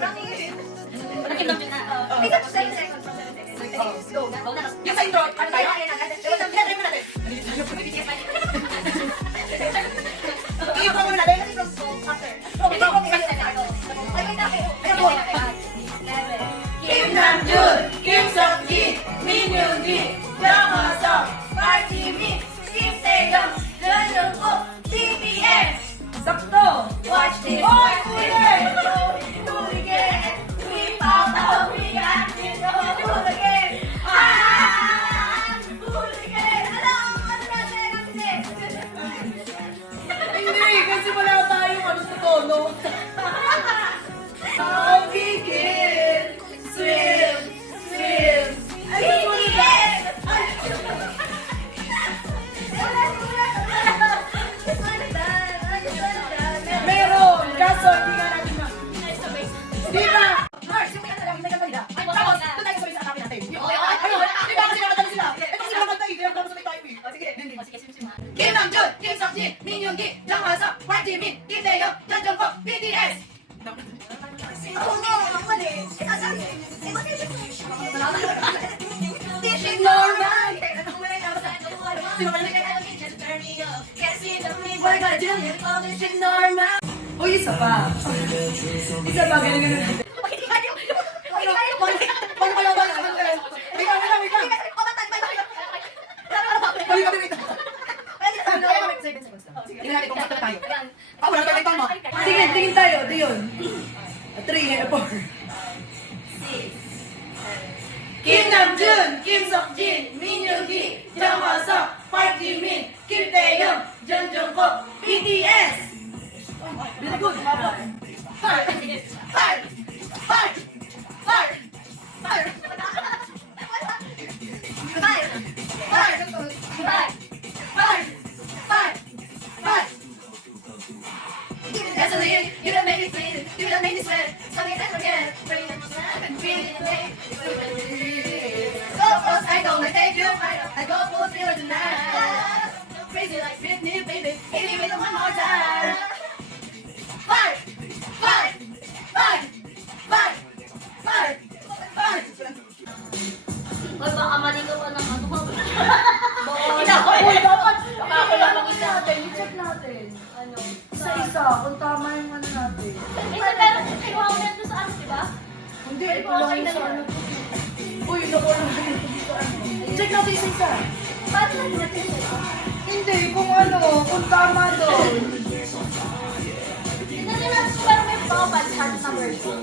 Kim Nam Jun na. Ikaw, 7 seconds. Go. Yung sa intro, ano tayo? Ikaw muna natin. After. Kim Nam Jun, Kim Seok Jin, Min Yoon Gi, Jung Ho Seok, Park Ji Min, Kim Taeyong, Jung Jungkook, BTS. Sakto. Watch this. Hoy, Hooligan! Hooligan! We found out we got this Hooligan! Hooligan! Ano natin? Hindi, kasi wala tayong ano sa tono. Oh, begin! Swim! Swim! BTS! Meron, kaso hindi nga natin ma... Di ba? Mars, yung may kanta lang, may kanta nila. Ay, Tapos, wala. doon tayo sabay sa atake natin. Okay. Ayun, di ba kasi nakatali sila? Ito kasi nakatali, kaya dapat sabay tayo eh. Sige, hindi. Kim Nam Jun, Kim Seok Jin, Min Yoon Gi, Jung Ho Seok, Park Ji Min, Kim Taeyong, Jung Jungkook, BTS. Ako nga, ang mali. This is normal. We're gonna do it. Oh, this is normal. Uy, isa pa. Isa pa, ganun natin. Paano kaya ba? Wait lang. Wait. Tingnan natin kung sakto na tayo. Wala tayo tama. Sige, tingin tayo. Ito yun. 3 and 4. Kim Nam Jun, Kim Seok Jin, Min Yoon Gi, Jung Ho Seok, Park Ji Min, Kim Taeyong, Jung Jungkook, BTS. Very good. Fire! Fire! Fire! Fire! Fire! Gasoline, you don't make me feel, you don't make me sweat. Something that forget, bring it up and feel it. Go close, I go and take you right up. I go full thriller tonight. Crazy like Britney, baby, hit me with it one more time. Fire! Fire! Fire! Fire! Fire! Fire! Hoy, baka mali ka pa ng ano mo. Uy, dapat. Ako lang mag-isa. I-check natin. Ano? Isa-isa, kung tama yung ano natin. Hindi, pero kinuha ko yan doon sa ano, diba? Hindi, ito lang sa ano. Uy, naku lang dito ano. Check natin isa-isa. Paano lang natin ito? Hindi, kung ano, kung tama doon. Tignan natin kung parang may bawal chance na version.